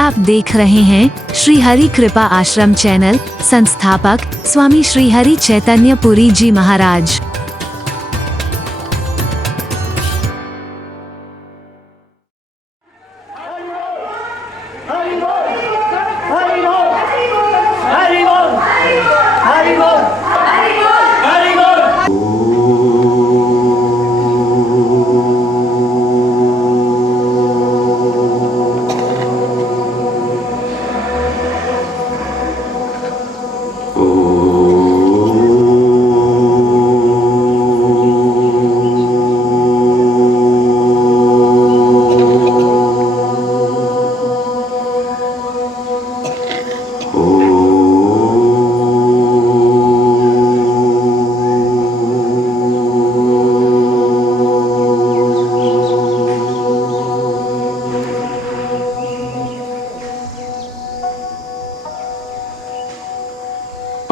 आप देख रहे हैं श्री हरि कृपा आश्रम चैनल। संस्थापक स्वामी श्री हरि चैतन्य पुरी जी महाराज।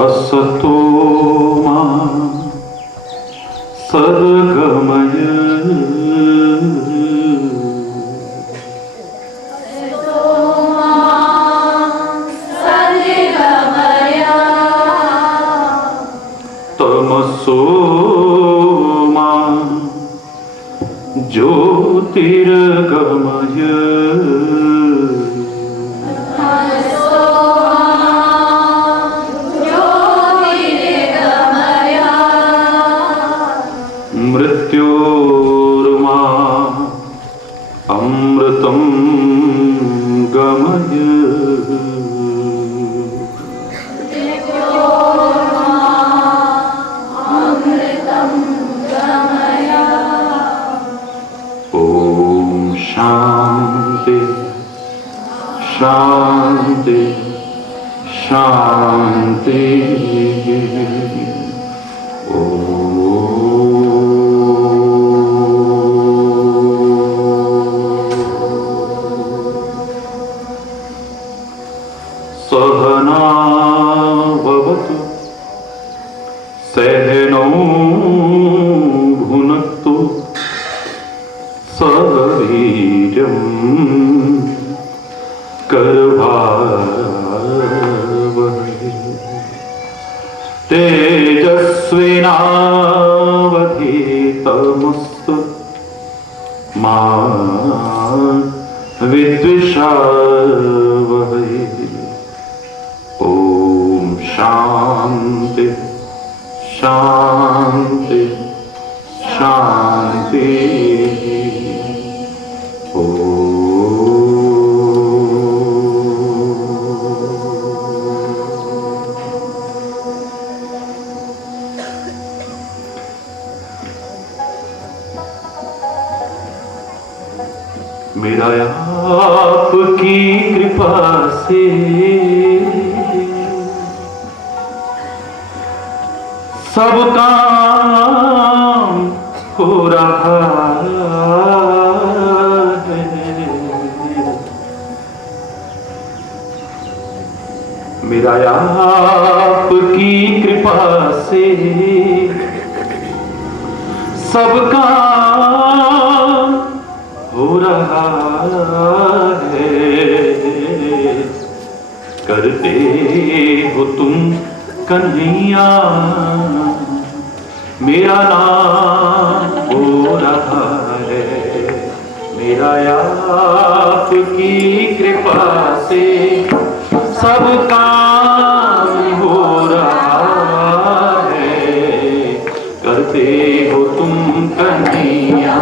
असतो मा सद्गमय तमसो मा ज्योतिर्गमय मृत्योर्मा अमृतं गमय ॐ शान्ति शान्ति शान्ति। सहना भवतु सहनौ भुनक्तु सह वीर्यं करवावहै तेजस्विनावधीतमस्तु मा विद्विषावहै। ॐ शान्ति शान्ति शान्ति। मेरा आपकी कृपा से सब काम हो रहा है। मेरा आपकी कृपा से सब काम हो रहा है। करते हो तुम कन्हैया मेरा नाम हो रहा है। मेरा आपकी कृपा से सब काम हो रहा है। करते हो तुम कन्हैया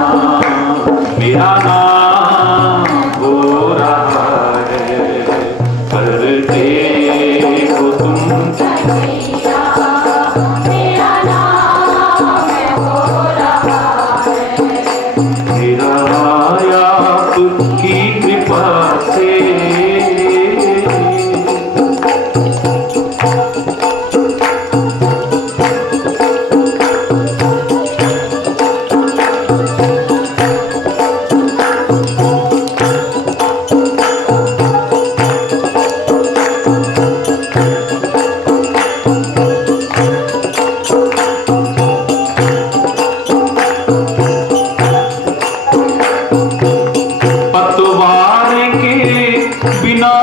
मेरा नाम हो रहा है। करते हो तुम कन्हैया मेरा नाम हो रहा है। मेरा आपकी कृपा से बिना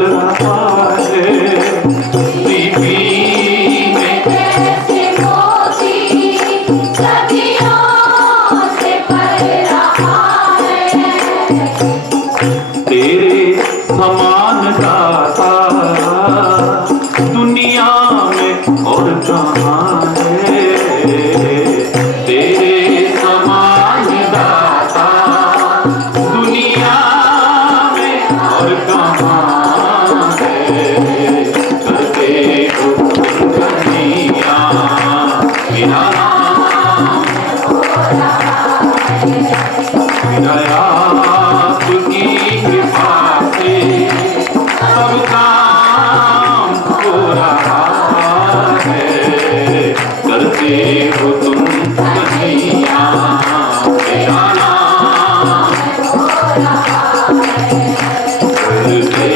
बोल रहा है दीपी में जैसे मोती सदियों से पल रहा है। तेरे समान दाता दुनिया में और कहाँ है। तेरे समान दाता दुनिया में और कहाँ है। करते हो दुनिया मेरा नाम मेरा आपकी कृपा से सब काम हो रहा है। करते हो तुम कन्हैया मेरा नाम करते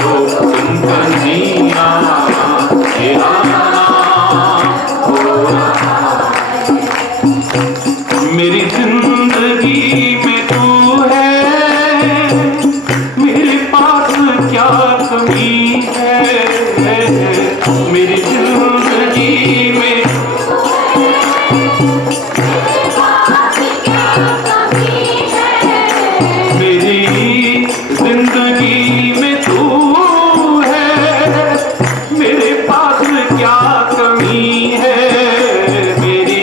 हो तुम कन्हैया मेरा नाम हो रहा है। मेरी जिंदगी में तू है मेरे पास क्या कमी है। मेरी जिंदगी में मेरी जिंदगी में तू है मेरे पास क्या कमी है। मेरी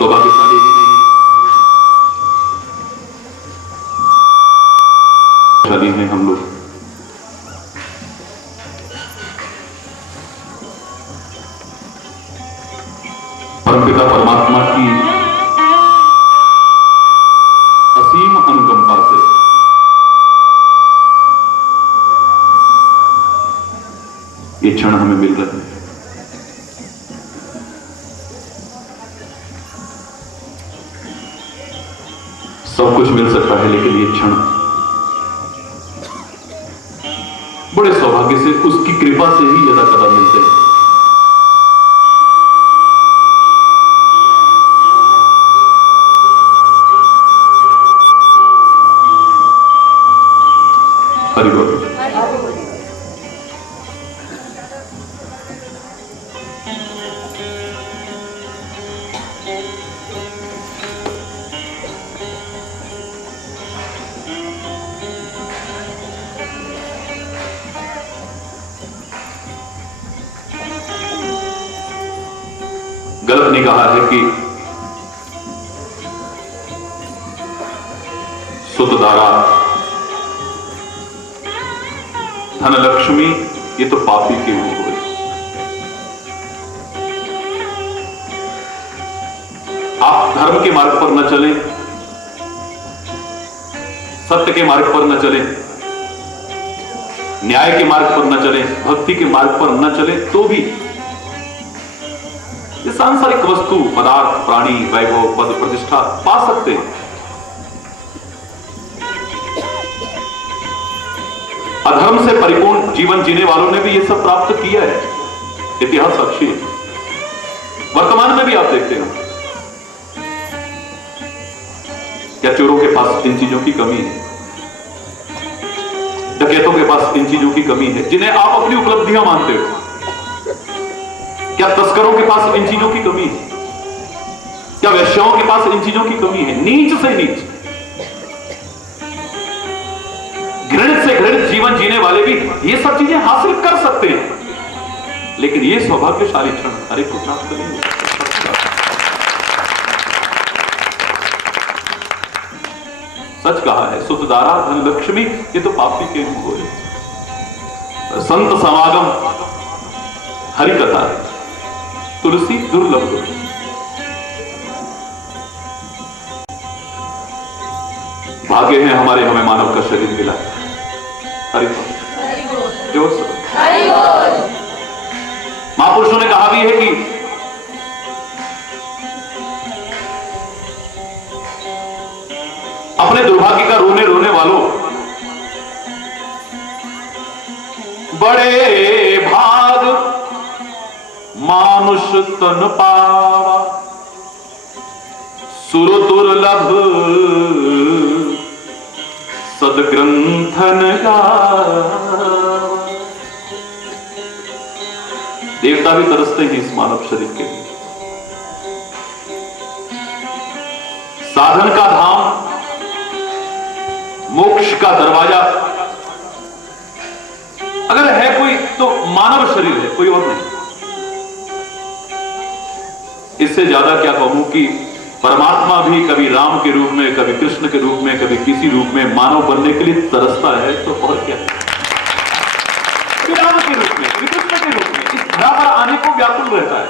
सौभाग्यशाली ही नहीं, शाली हैं हम लोग। परमपिता परमात्मा की असीम अनुकंपा से ये क्षण हमें मिल रहे हैं। सब कुछ मिल सकता है, लेकिन ये क्षण बड़े सौभाग्य से उसकी कृपा से ही यदा कदा मिलते हैं। हरि बोल। गलत ने कहा है कि सुतदारा धनलक्ष्मी ये तो पापी के मुंह हुए। आप धर्म के मार्ग पर न चलें, सत्य के मार्ग पर न चलें, न्याय के मार्ग पर न चलें, भक्ति के मार्ग पर न चलें, तो भी ये सांसारिक वस्तु, पदार्थ, प्राणी, वैभव, पद, प्रतिष्ठा पा सकते हैं। अधर्म से परिपूर्ण जीवन जीने वालों ने भी ये सब प्राप्त किया है। इतिहास साक्षी है। वर्तमान में भी आप देखते हो क्या चोरों के पास इन चीजों की कमी है, डकैतों के पास इन चीजों की कमी है जिन्हें आप अपनी उपलब्धियां मानते हो। क्या तस्करों के पास इन चीजों की कमी है? क्या वेश्याओं के पास इन चीजों की कमी है? नीच से नीच, घृणित से घृणित जीवन जीने वाले भी ये सब चीजें हासिल कर सकते हैं, लेकिन ये सौभाग्यशाली क्षण हर एक को प्राप्त नहीं होता। सच कहा है, सुतदारा धनलक्ष्मी ये तो पापी के मुंह हुए। संत समागम, हरि कथा, तुलसी दुर्लभ। भाग्य है हमारे, हमें मानव का शरीर मिला। हरि बोल, जोर से हरि बोल। महापुरुषों ने कहा भी है कि अपने दुर्भाग्य का रोने रोने वालों, बड़े भाग मानुष तन पावा, सुर दुर्लभ सदग्रंथन गावा। देवता भी तरसते हैं इस मानव शरीर के लिए। साधन का धाम, मोक्ष का दरवाजा अगर है कोई तो मानव शरीर है, कोई और नहीं। इससे ज्यादा क्या कहूं कि परमात्मा भी कभी राम के रूप में, कभी कृष्ण के रूप में, कभी किसी रूप में मानव बनने के लिए तरसता है, तो और क्या, राम के रूप में, कृष्ण के रूप में इस धरा पर आने को व्याकुल रहता है।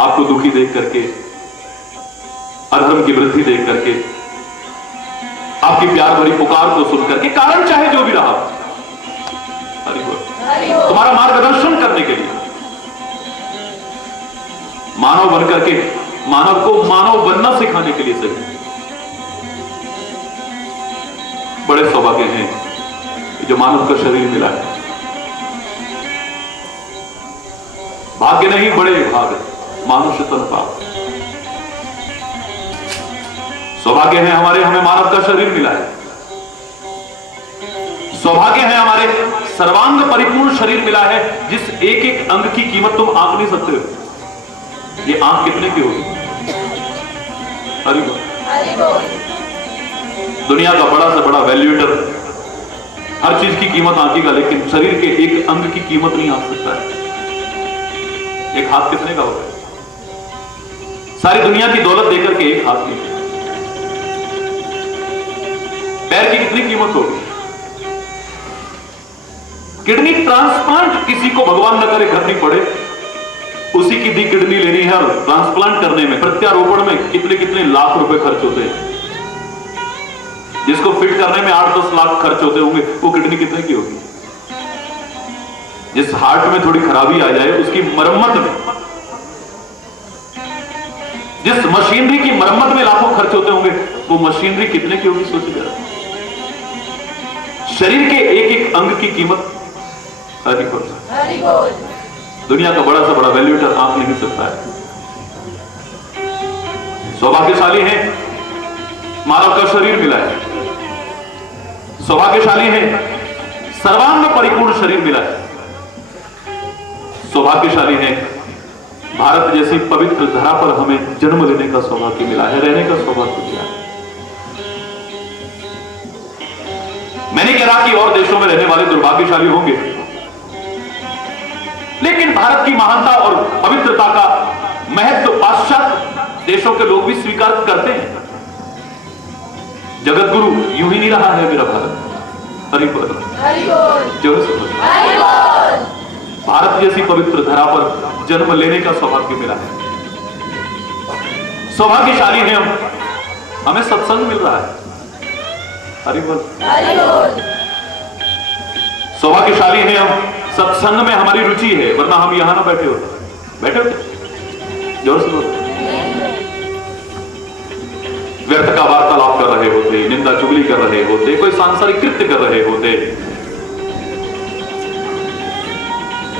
आपको दुखी देख करके, अधर्म की वृद्धि देख करके, आपकी प्यार भरी पुकार को सुन करके, कारण चाहे जो भी रहा, हरि बोल, तुम्हारा मार्गदर्शन करने के लिए मानव बनकर के, मानव को मानव बनना सिखाने के लिए सही। बड़े सौभाग्य हैं जो मानव का शरीर मिला है। भाग्य नहीं, बड़े भाग, मानुष तन पाप। सौभाग्य है हमारे, हमें मानव का शरीर मिला है। सौभाग्य है हमारे, सर्वांग परिपूर्ण शरीर मिला है, जिस एक एक अंग की कीमत तुम आंक नहीं सकते हो। ये आंख कितने की होगी? हरि बोल। दुनिया का बड़ा से बड़ा वैल्यूएटर हर चीज की कीमत आंकेगा, लेकिन शरीर के एक अंग की कीमत नहीं आंक सकता है। एक हाथ कितने का होगा? सारी दुनिया की दौलत देकर के एक हाथ में पैर की कितनी कीमत होगी? किडनी ट्रांसप्लांट किसी को भगवान न करे करनी पड़े, उसी की दी किडनी लेनी है और ट्रांसप्लांट करने में, प्रत्यारोपण में कितने कितने लाख रुपए खर्च होते हैं। जिसको फिट करने में 8-10 लाख खर्च होते होंगे, वो किडनी कितने की होगी? जिस हार्ट में थोड़ी खराबी आ जाए, उसकी मरम्मत में, जिस मशीनरी की मरम्मत में लाखों खर्च होते होंगे, वो मशीनरी कितने की होगी? सोचिए जरा। शरीर के एक एक अंग की कीमत दुनिया का बड़ा से बड़ा वैल्यूएटर आंक नहीं सकता है। सौभाग्यशाली है मानव का शरीर मिला है, सौभाग्यशाली है सर्वांग परिपूर्ण शरीर मिला है, सौभाग्यशाली है भारत जैसी पवित्र धरा पर हमें जन्म लेने का सौभाग्य मिला है, रहने का सौभाग्य मिला है। मैं नहीं कह रहा कि और देशों में रहने वाले दुर्भाग्यशाली होंगे, लेकिन भारत की महानता और पवित्रता का महत्व पाश्चात्य देशों के लोग भी स्वीकार करते हैं। जगत गुरु यूं ही नहीं रहा है मेरा भारत। हरि बोल, जोर से बोल। भारत जैसी पवित्र धरा पर जन्म लेने का सौभाग्य मिला है, सौभाग्यशाली है हम, हमें सत्संग मिल रहा है। हरि बोल। सौभाग्यशाली है हम, सत्संग में हमारी रुचि है, वरना हम यहां ना बैठे होते। जोर से बोल। व्यर्थ का वार्तालाप कर रहे होते, निंदा चुगली कर रहे होते, कोई सांसारिक कृत्य कर रहे होते,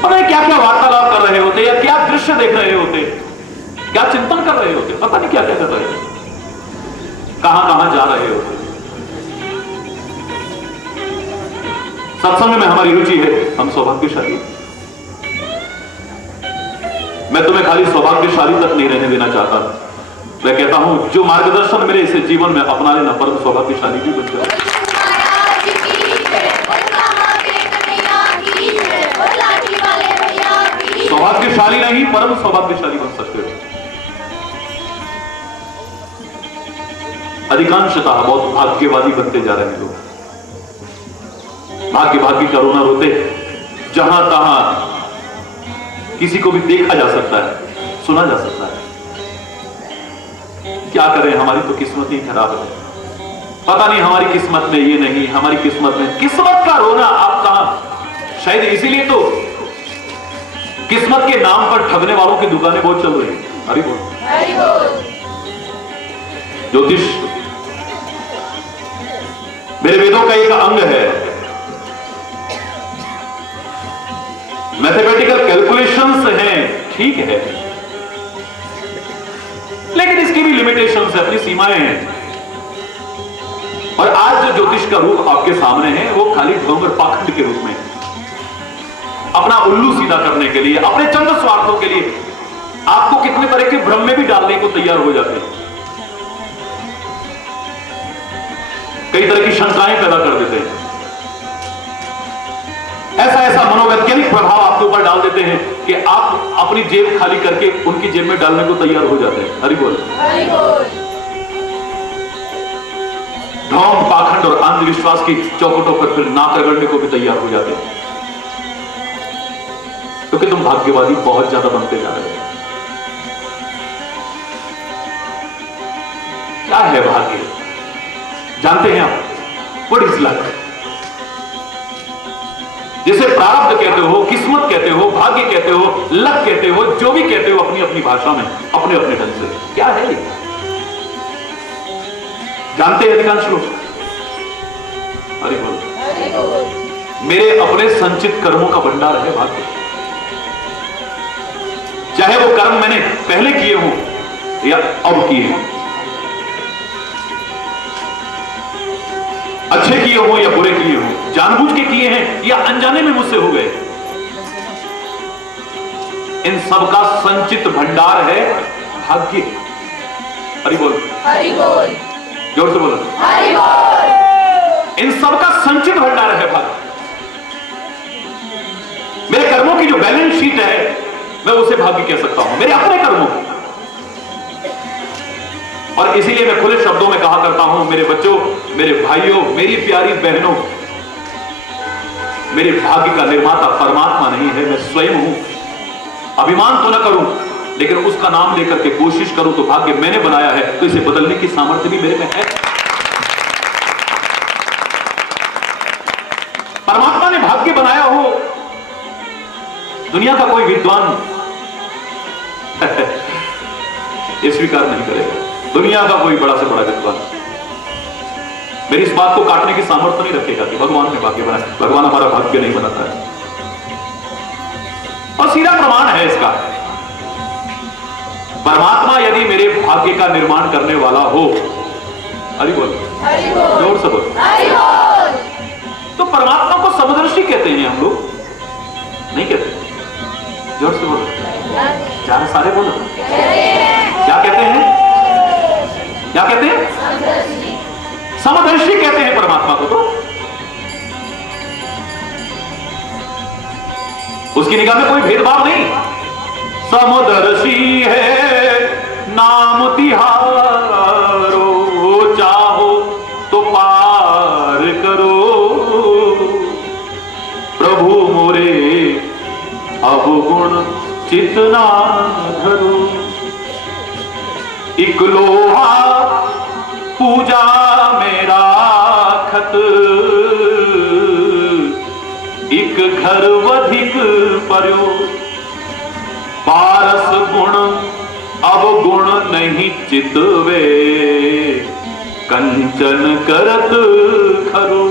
पता क्या क्या वार्तालाप कर रहे होते, या क्या दृश्य देख रहे होते, क्या चिंतन कर रहे होते, पता नहीं क्या क्या कर रहे होते, कहां कहां जा रहे होते। सत्संग में हमारी रुचि है, हम सौभाग्यशाली। मैं तुम्हें खाली सौभाग्यशाली तक नहीं रहने देना चाहता, मैं कहता हूं जो मार्गदर्शन मेरे इस जीवन में अपना लेना, परम सौभाग्यशाली भी बन जाए। सौभाग्यशाली नहीं, परम सौभाग्यशाली बन सकते हो। अधिकांशतः बहुत भाग्यवादी बनते जा रहे हैं लोग, भाग्य भाग्य का रोना रोते, जहां तहां किसी को भी देखा जा सकता है, सुना जा सकता है। क्या करें, हमारी तो किस्मत ही खराब है। पता नहीं हमारी किस्मत में ये नहीं, हमारी किस्मत में, किस्मत का रोना आप कहां। शायद इसीलिए तो किस्मत के नाम पर ठगने वालों की दुकानें बहुत चल रही है। हरि बोल। ज्योतिष मेरे वेदों का एक अंग है, मैथमेटिकल कैलकुलेशंस हैं, ठीक है, लेकिन इसकी भी लिमिटेशंस है, अपनी सीमाएं हैं। और आज जो ज्योतिष का रूप आपके सामने है, वो खाली ढोंग और पाखंड के रूप में, अपना उल्लू सीधा करने के लिए, अपने चंद स्वार्थों के लिए आपको कितने तरह के भ्रम में भी डालने को तैयार हो जाते हैं, कई तरह की शंकाएं पैदा कर देते हैं, ऐसा ऐसा मनोवैज्ञानिक प्रभाव आपके ऊपर डाल देते हैं कि आप अपनी जेब खाली करके उनकी जेब में डालने को तैयार हो जाते हैं। हरि बोल। ढोंग, पाखंड और अंधविश्वास की चौखटों पर फिर नाक रगड़ने को भी तैयार हो जाते हैं, क्योंकि तुम भाग्यवादी बहुत ज्यादा बनते जा रहे हो। क्या है भाग्य, जानते हैं आप? What is luck? जिसे प्रारब्ध कहते हो, किस्मत कहते हो, भाग्य कहते हो, लक कहते हो, जो भी कहते हो अपनी अपनी भाषा में, अपने अपने ढंग से, क्या है ये? जानते हैं अधिकांश लोग? हरि बोल। मेरे अपने संचित कर्मों का भंडार है भाग्य, चाहे वो कर्म मैंने पहले किए हो या अब किए हो, अच्छे किए हो या बुरे किए हो, जानबूझ के किए हैं या अनजाने में मुझसे हो गए, इन सबका संचित भंडार है भाग्य। हरि बोल। हरि बोल। जोर से बोलो। हरि बोल। इन सबका संचित भंडार है भाग्य। मेरे कर्मों की जो बैलेंस शीट है, मैं उसे भाग्य कह सकता हूं, मेरे अपने कर्मों की। और इसीलिए मैं खुले शब्दों में कहा करता हूं, मेरे बच्चों, मेरे भाइयों, मेरी प्यारी बहनों, मेरे भाग्य का निर्माता परमात्मा नहीं है, मैं स्वयं हूं। अभिमान तो न करूं, लेकिन उसका नाम लेकर के कोशिश करूं तो भाग्य मैंने बनाया है, तो इसे बदलने की सामर्थ्य भी मेरे में है। परमात्मा ने भाग्य बनाया हो, दुनिया का कोई विद्वान ये स्वीकार नहीं करेगा, दुनिया का कोई बड़ा से बड़ा विद्वान मेरी इस बात को काटने की सामर्थ्य नहीं रखेगा कि भगवान ने भाग्य बनाया। भगवान हमारा भाग्य नहीं बनाता है, और सीधा प्रमाण है इसका। परमात्मा यदि मेरे भाग्य का निर्माण करने वाला हो, हरि बोल, जोर से बोल, तो परमात्मा को समदर्शी कहते हैं हम लोग, नहीं कहते? जोर से बोलो, चार सारे बोलो, क्या कहते हैं? क्या कहते हैं? समदर्शी कहते हैं परमात्मा को। तो उसकी निगाह में कोई भेदभाव नहीं, समदर्शी है नाम तिहारो, चाहो तो पार करो, प्रभु मोरे अब गुण चितना धरो। एक लोहा पूजा मेरा खत, एक घर वधिक पर्यो, पारस गुण अब गुण नहीं चितवे, कंचन करत खरो।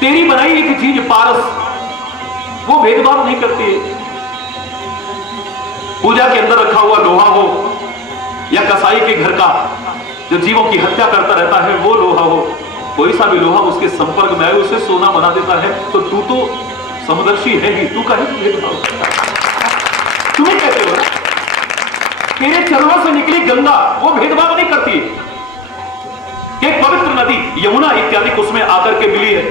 तेरी बनाई एक चीज पारस, वो भेदभाव नहीं करती है। पूजा के अंदर रखा हुआ लोहा हो, या कसाई के घर का जो जीवों की हत्या करता रहता है वो लोहा हो, कोई सा भी लोहा उसके संपर्क में आए उसे सोना बना देता है, तो तू तो समदर्शी है ही, तू कहे भेदभाव तुम्हें कहते हो? तेरे चरणों से निकली गंगा वो भेदभाव नहीं करती कि एक पवित्र नदी यमुना इत्यादि उसमें आकर के मिली है,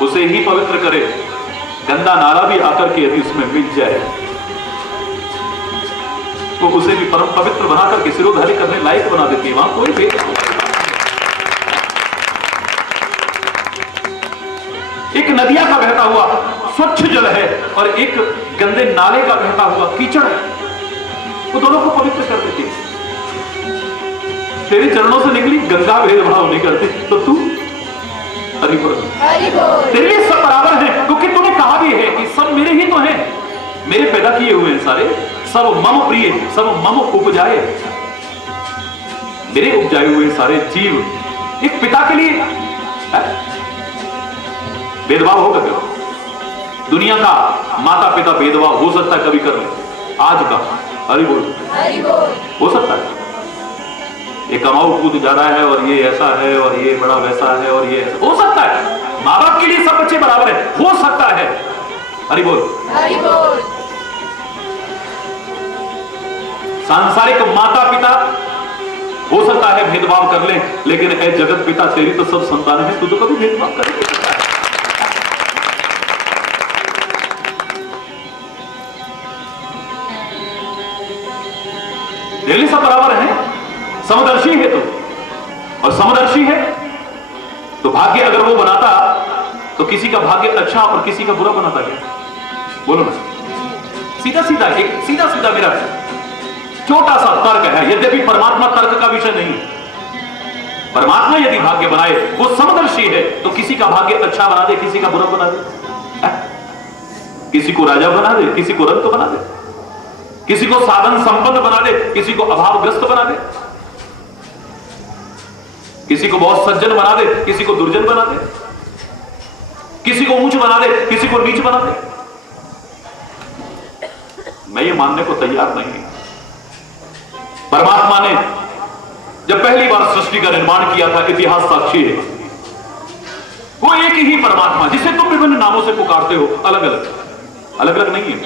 उसे ही पवित्र करे। गंदा नाला भी आकर के यदि उसमें मिल जाए तो उसे भी परम पवित्र बनाकर के सिरोधारी करने लायक बना देती है, वहां कोई भेद नहीं। एक नदिया का बहता हुआ स्वच्छ जल है और एक गंदे नाले का बहता हुआ कीचड़ है, वो दोनों को पवित्र कर देती है। तेरे चरणों से निकली गंगा भेदभाव नहीं करती, तो तू हरि बोल, तेरे लिए सब बराबर है, क्योंकि तूने कहा भी है कि सब मेरे ही तो हैं, मेरे पैदा किए हुए हैं सारे, सब मम प्रिय, सब मम उपजाए, मेरे उपजाए हुए सारे जीव एक पिता के लिए। भेदभाव होगा क्या? दुनिया का माता पिता भेदभाव हो सकता है कभी कर ले, आज का हरि बोल हो सकता है, ये कमाऊ कूद जा रहा है और ये ऐसा है और ये बड़ा वैसा है और ये ऐसा हो सकता है। माँ बाप के लिए सब बच्चे बराबर है, हो सकता है, हरि बोल। सांसारिक माता पिता हो सकता है भेदभाव कर ले, लेकिन ऐ जगत पिता तेरी तो सब संतान है, तू तो कभी भेदभाव कर नहीं सकता है। तेरे लिए सब बराबर है, समदर्शी है तू, और समदर्शी है तो भाग्य अगर वो बनाता तो किसी का भाग्य अच्छा और किसी का बुरा बनाता क्या? बोलो ना, सीधा सीधा एक सीधा सीधा मेरा छोटा सा तर्क है, यद्यपि परमात्मा तर्क का विषय नहीं। परमात्मा यदि भाग्य बनाए, वो समदर्शी है, तो किसी का भाग्य अच्छा बना दे, किसी का बुरा बना दे, किसी को राजा बना दे, किसी को रंक बना दे, किसी को साधन संपन्न बना दे, किसी को अभावग्रस्त बना दे, किसी को बहुत सज्जन बना दे, किसी को दुर्जन बना दे, किसी को ऊंच बना दे, किसी को नीच बना दे। मैं ये मानने को तैयार नहीं। परमात्मा ने जब पहली बार सृष्टि का निर्माण किया था, इतिहास साक्षी है, वो एक ही परमात्मा जिसे तुम विभिन्न नामों से पुकारते हो, अलग अलग नहीं है,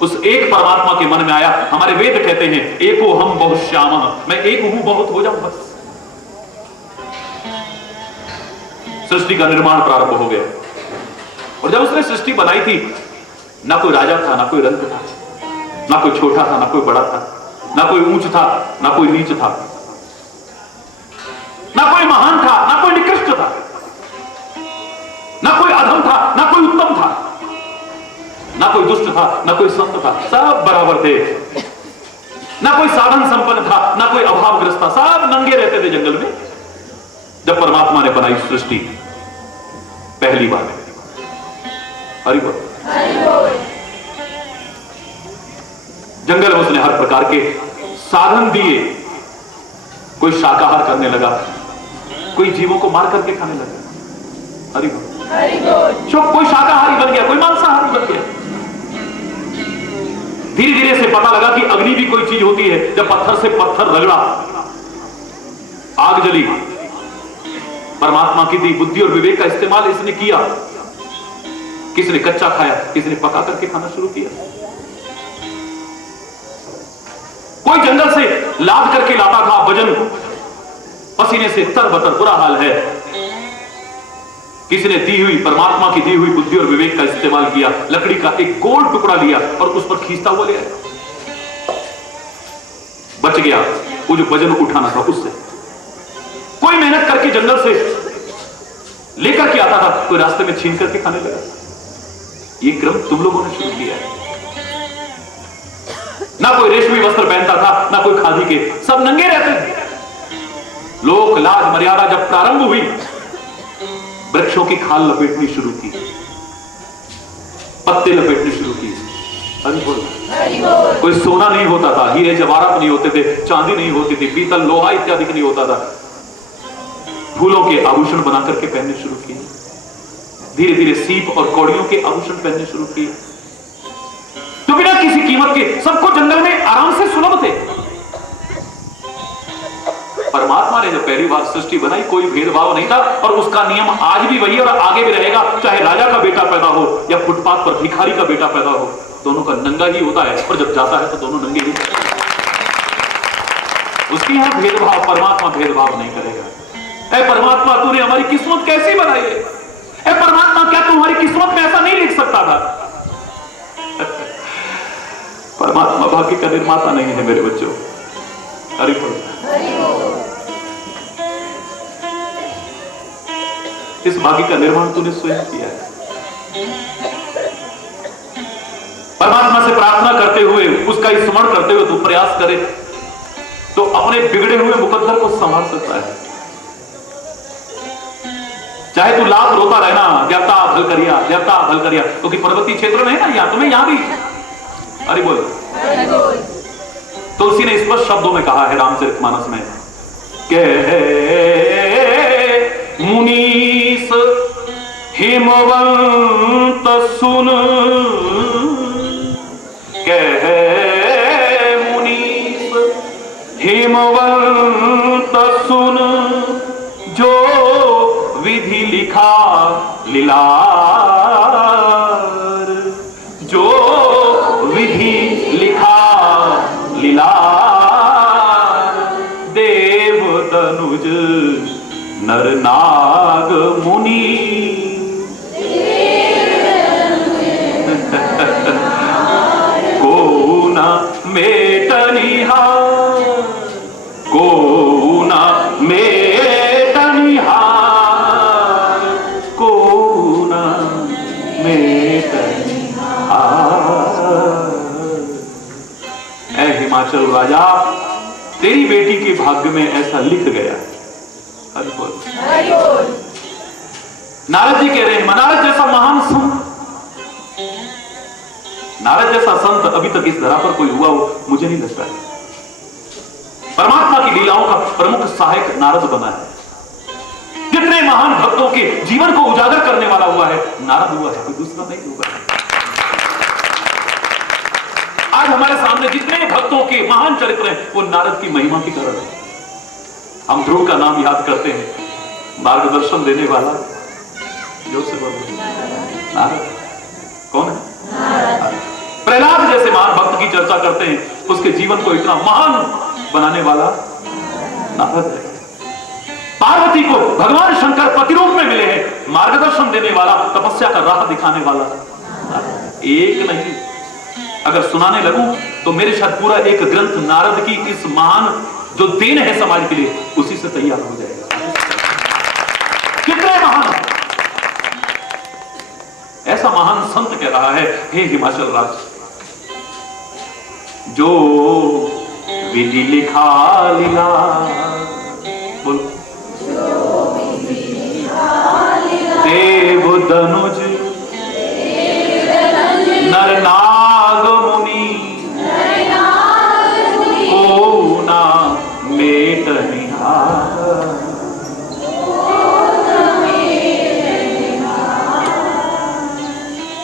उस एक परमात्मा के मन में आया। हमारे वेद कहते हैं एको हम बहुत श्याम, मैं एक हूं बहुत हो जाऊं बस। सृष्टि का निर्माण प्रारंभ हो गया, और जब उसने सृष्टि बनाई थी, ना कोई राजा था, ना कोई रंक था, ना कोई छोटा था, ना कोई बड़ा था, ना कोई ऊंच था, ना कोई नीच था, ना कोई महान था, ना कोई निकृष्ट था, ना कोई अधम था, ना कोई उत्तम था, ना कोई दुष्ट था, ना कोई संत था, सब बराबर थे। ना कोई साधन संपन्न था, ना कोई अभावग्रस्त था, सब नंगे रहते थे जंगल में। जब परमात्मा ने बनाई सृष्टि पहली बार, हरि बोल, जंगल में उसने हर प्रकार के साधन दिए। कोई शाकाहार करने लगा, कोई जीवों को मार करके खाने लगा, हरि बोल। कोई शाकाहारी बन गया, कोई मांसाहारी बन गया। धीरे धीरे से पता लगा कि अग्नि भी कोई चीज होती है। जब पत्थर से पत्थर रगड़ा, आग जली। परमात्मा की दी बुद्धि और विवेक का इस्तेमाल इसने किया। किसी ने कच्चा खाया, किसी ने पका करके खाना शुरू किया। कोई जंगल से लाद करके लाता था वजन, पसीने से तरबतर, बुरा हाल है। किसी ने दी हुई, परमात्मा की दी हुई बुद्धि और विवेक का इस्तेमाल किया। लकड़ी का एक गोल टुकड़ा लिया और उस पर खींचता हुआ ले आया, बच गया वो जो वजन उठाना था उससे। कोई मेहनत करके जंगल से लेकर के आता था, कोई रास्ते में छीन करके खाने लगा। ये क्रम तुम लोगों ने शुरू किया है। ना कोई रेशमी वस्त्र पहनता था, ना कोई खादी के, सब नंगे रहते थे। लोक लाज मर्यादा जब प्रारंभ हुई, वृक्षों की खाल लपेटनी शुरू की, पत्ते लपेटने शुरू की। हरि बोल। कोई सोना नहीं होता था, हीरे जवाहरात नहीं होते थे, चांदी नहीं होती थी, पीतल लोहा इत्यादि नहीं होता था। फूलों के आभूषण बना करके पहनने शुरू किए। धीरे धीरे सीप और कौड़ियों के आभूषण पहनने शुरू किए। तो बिना किसी कीमत के सबको जंगल में आराम से सुलभ थे। परमात्मा ने जब पहली बार सृष्टि बनाई, कोई भेदभाव नहीं था और उसका नियम आज भी वही और आगे भी रहेगा। चाहे राजा का बेटा पैदा हो या फुटपाथ पर भिखारी का बेटा पैदा हो, दोनों का नंगा ही होता है और जब जाता है तो दोनों नंगे ही। उसके यहां भेदभाव, परमात्मा भेदभाव नहीं करेगा। ऐ परमात्मा, तूने हमारी किस्मत कैसी बनाई है? ऐ परमात्मा, क्या तुम्हारी किस्मत में ऐसा नहीं लिख सकता था? परमात्मा भाग्य का निर्माता नहीं है मेरे बच्चों। हरि बोल। इस भाग्य का निर्माण तूने स्वयं किया है। परमात्मा से प्रार्थना करते हुए, उसका स्मरण करते हुए तू प्रयास करे तो अपने बिगड़े हुए मुकद्दर को संभाल सकता है। चाहे तू लाख रोता रहना, देवता भल करिया, देवता भल करिया, क्योंकि पर्वतीय क्षेत्र में है ना, यहां तुम्हें यहां भी। अरे बोल। तुलसी ने स्पष्ट शब्दों में कहा है रामचरितमानस में, मुनीस हिमवंत सुन, मुनीस हिमवंत सुन, जो विधि लिखा लीलार, जो विधि लिखा लीलार, देव तनुज नर नाग मुनि, को न मेटनिहार, को न मेटनिहार, को न मेटनिहार। ऐ हिमाचल राजा, तेरी बेटी के भाग्य में ऐसा लिख गया। हरि बोल। नारद जी कह रहे हैं, नारद जैसा महान संत, नारद जैसा संत अभी तक इस धरा पर कोई हुआ हो मुझे नहीं लगता है। परमात्मा की लीलाओं का प्रमुख सहायक नारद बना है। जितने महान भक्तों के जीवन को उजागर करने वाला हुआ है, नारद हुआ है, कोई दूसरा नहीं हुआ है। आज हमारे सामने जितने भक्तों के महान चरित्र हैं, वो नारद की महिमा के कारण है। हम ध्रुव का नाम याद करते हैं, मार्गदर्शन देने वाला, जो से बोलो नारद। कौन है? प्रहलाद जैसे महान भक्त की चर्चा करते हैं, उसके जीवन को इतना महान बनाने वाला नारद है। पार्वती को भगवान शंकर प्रतिरूप में मिले हैं, मार्गदर्शन देने वाला, तपस्या का राह दिखाने वाला एक नहीं, अगर सुनाने लगूं तो मेरे शायद पूरा एक ग्रंथ नारद की इस महान जो देन है समाज के लिए, उसी से तैयार हो जाएगा। कितने महान, ऐसा महान संत कह रहा है, हे हिमाचल राज, जो विधि लिखा लीला, बोलो, देव दनुज नर नाग मुनि को ना मेट निहार।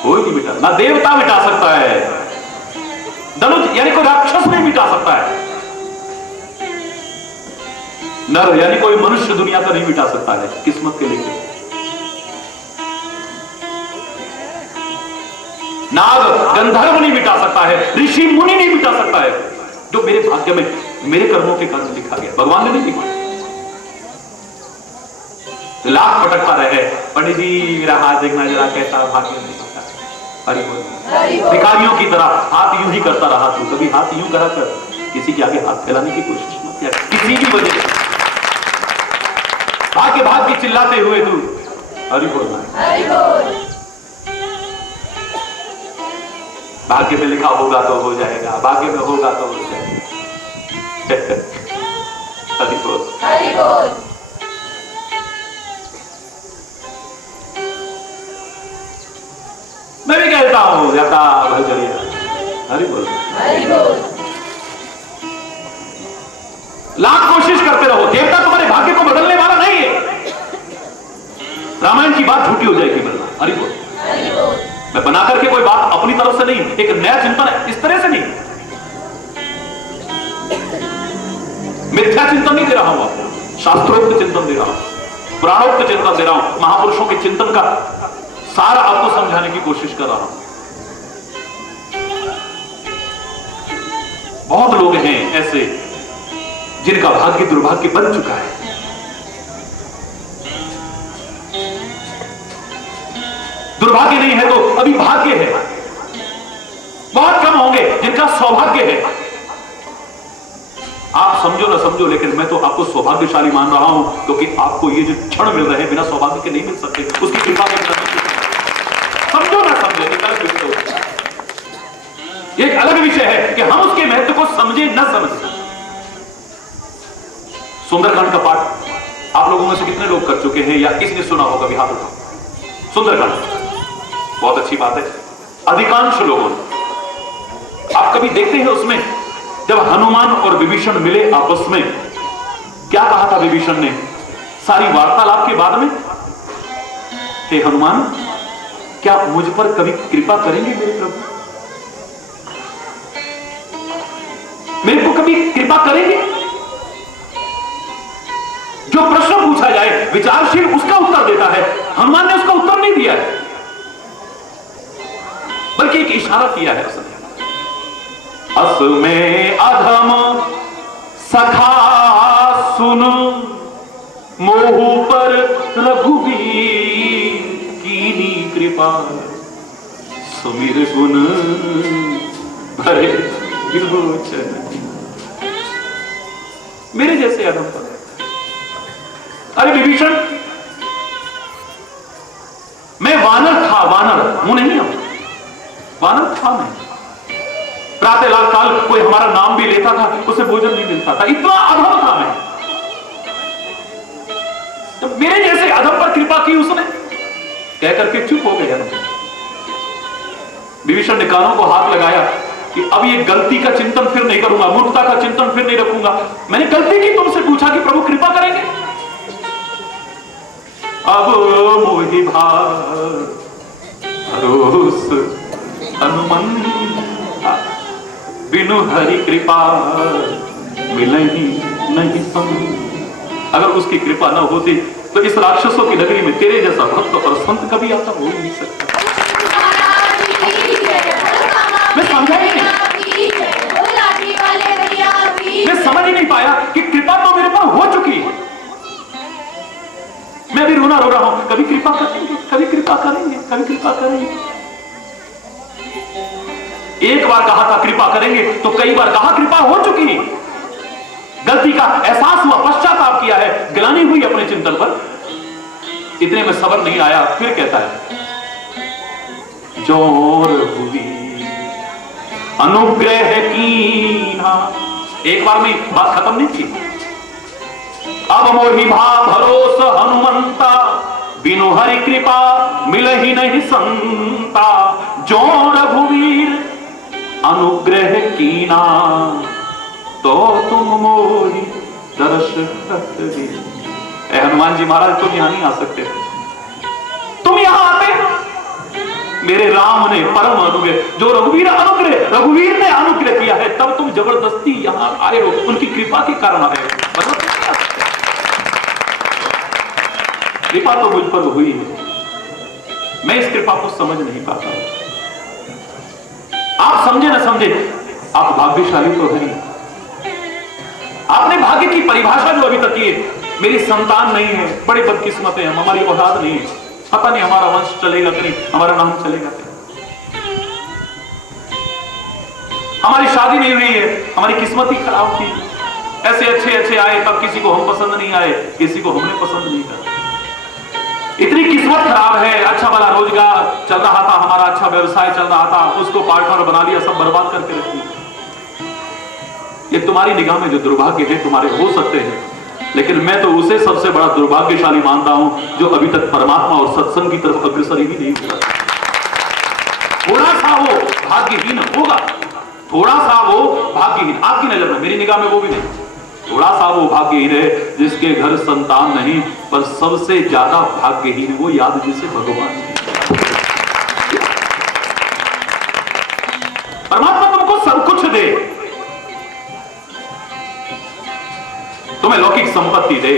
कोई नहीं मिटा, ना देवता मिटा सकता है, धनुष यानी कोई राक्षस नहीं मिटा सकता है, नर यानी कोई मनुष्य दुनिया का नहीं मिटा सकता है किस्मत के लेके। नाग गंधर्व नहीं मिटा सकता है, ऋषि मुनि नहीं मिटा सकता है, जो मेरे भाग्य में मेरे कर्मों के कारण लिखा गया, भगवान ने नहीं लिखा। लाख भटकता रहे, पंडित जी मेरा हाथ देखना जरा कैसा भाग्य नहीं होता। हरि बोल। भिखारियों की तरह हाथ यूं ही करता रहा तू, कभी हाथ यूं करा कर किसी के आगे हाथ फैलाने की कोशिश मत किया, किसी भी वजह से भाग्य भाग्य चिल्लाते हुए तू हरि बोलना। हरि बोल। भाग्य में लिखा होगा तो हो जाएगा, भाग्य में होगा तो हो जाएगा। हरि बोल। हरि बोल। मैं भी कहता हूं यथा भजरिया, हरि बोल। हरि बोल। लाख कोशिश करते रहो, देवता तुम्हारे भाग्य को बदलने वाला नहीं है। रामायण की बात झूठी हो जाएगी वरना। हरि बोल। हरि बोल। मैं बना करके कोई बात अपनी तरफ से नहीं, एक नया चिंतन है, इस तरह से नहीं, मिथ्या चिंतन नहीं दे रहा हूं आपको, शास्त्रोक्त चिंतन दे रहा हूं, पुराणोक्त चिंतन दे रहा हूं, महापुरुषों के चिंतन का सारा आपको समझाने की कोशिश कर रहा हूं। बहुत लोग हैं ऐसे जिनका भाग्य दुर्भाग्य बन चुका है। दुर्भाग्य नहीं है तो अभी भाग्य है। बहुत कम होंगे जिनका सौभाग्य है। आप समझो ना समझो, लेकिन मैं तो आपको सौभाग्यशाली मान रहा हूं, क्योंकि आपको ये जो क्षण मिल रहे हैं बिना सौभाग्य के नहीं मिल सकते, उसकी कृपा के बिना नहीं। समझो ना समझो, ये एक अलग विषय है कि हम उसके महत्व को समझे न समझे। सुंदरकांड का पाठ आप लोगों में से कितने लोग कर चुके हैं या किसने सुना होगा? भी हाथ उठाओ। सुंदरकांड बहुत अच्छी बात है, अधिकांश लोगों ने। आप कभी देखते हैं उसमें जब हनुमान और विभीषण मिले आपस में, क्या कहा था विभीषण ने सारी वार्तालाप के बाद में? हे हनुमान, क्या मुझ पर कभी कृपा करेंगे मेरे प्रभु? मेरे को कभी कृपा करेंगे? जो प्रश्न पूछा जाए विचारशील उसका उत्तर देता है, हनुमान ने उसका उत्तर नहीं दिया है, बल्कि एक इशारा किया है। अस में अधम सखा सुन, मोह पर रघुवीर कीनी कृपा, सुमिर गुण भरे विलोचन। मेरे जैसे अधम पर। अरे विभीषण, मैं वानर था, वानर मुंह नहीं हूं, वानर था मैं। प्रातः काल कोई हमारा नाम भी लेता था, उसे भोजन नहीं मिलता था, इतना अधम था मैं। तो मेरे जैसे अधम पर कृपा की उसने, कह करके चुप हो गया। विभीषण ने कानों को हाथ लगाया कि अब ये गलती का चिंतन फिर नहीं करूंगा, मूर्खता का चिंतन फिर नहीं रखूंगा। मैंने गलती की, तुमसे पूछा कि प्रभु कृपा करेंगे? अब मोहि भरोस हनुमंता, बिनु हरि कृपा मिलहि नहीं सम। अगर उसकी कृपा न होती तो इस राक्षसों की नगरी में तेरे जैसा भक्त और संत कभी आता हो ही नहीं सकता। मैं समझा ही नहीं, मैं समझ ही नहीं पाया कि कृपा तो मेरे पर हो चुकी है। मैं भी रोना रो रहा हूं, कभी कृपा करेंगे, कभी कृपा करेंगे, कभी कृपा करेंगे। एक बार कहा था कृपा करेंगे तो कई बार कहा कृपा हो चुकी, गलती का एहसास हुआ, पश्चाताप किया है, गिलानी हुई अपने चिंतन पर, इतने में सबर नहीं आया, फिर कहता है जोर हुई अनुग्रह कीना। एक बार में बात खत्म नहीं की। अब मोहि भा भरोस हनुमंता, बिनु हरि कृपा मिल ही नहीं संता। जो रघुवीर अनुग्रह कीना, तो तुम मोहि दर्श करते। हनुमान जी महाराज तुम यहां नहीं आ सकते, तुम यहां आते मेरे राम ने परम अनुग्रह, जो रघुवीर अनुग्रह, रघुवीर ने अनुग्रह किया है, तब तुम जबरदस्ती यहां आए हो, उनकी कृपा के कारण आए हो। मतलब कृपा तो मुझ पर हुई है, मैं इस कृपा को समझ नहीं पाता। आप समझे ना समझे, आप भाग्यशाली तो है। आपने भाग्य की परिभाषा जो अभी तक की है, मेरी संतान नहीं है, बड़ी बदकिस्मत है, हमारी औलाद नहीं है, पता नहीं हमारा वंश चलेगा कि नहीं, हमारा नाम चलेगा कि नहीं, हमारी शादी नहीं हुई है, हमारी किस्मत ही खराब थी, ऐसे अच्छे अच्छे आए तब किसी को हम पसंद नहीं आए, किसी को हमने पसंद नहीं करा, इतनी किस्मत खराब है। अच्छा वाला रोजगार चल रहा था, हमारा अच्छा व्यवसाय चल रहा था, उसको पार्टनर बना लिया, सब बर्बाद करके रख दिया। ये तुम्हारी निगाह में जो दुर्भाग्य है तुम्हारे हो सकते हैं, लेकिन मैं तो उसे सबसे बड़ा दुर्भाग्यशाली मानता हूं जो अभी तक परमात्मा और सत्संग की तरफ अग्रसर ही नहीं हुआ। थोड़ा सा वो भाग्यहीन होगा, थोड़ा सा वो भाग्यहीन, आपकी नजर में, मेरी निगाह में वो भी नहीं, थोड़ा सा वो भाग्यहीन है जिसके घर संतान नहीं, पर सबसे ज्यादा भाग्यहीन वो याद जिसे भगवान ने। परमात्मा तुमको सब कुछ दे, तुम्हें लौकिक संपत्ति दे,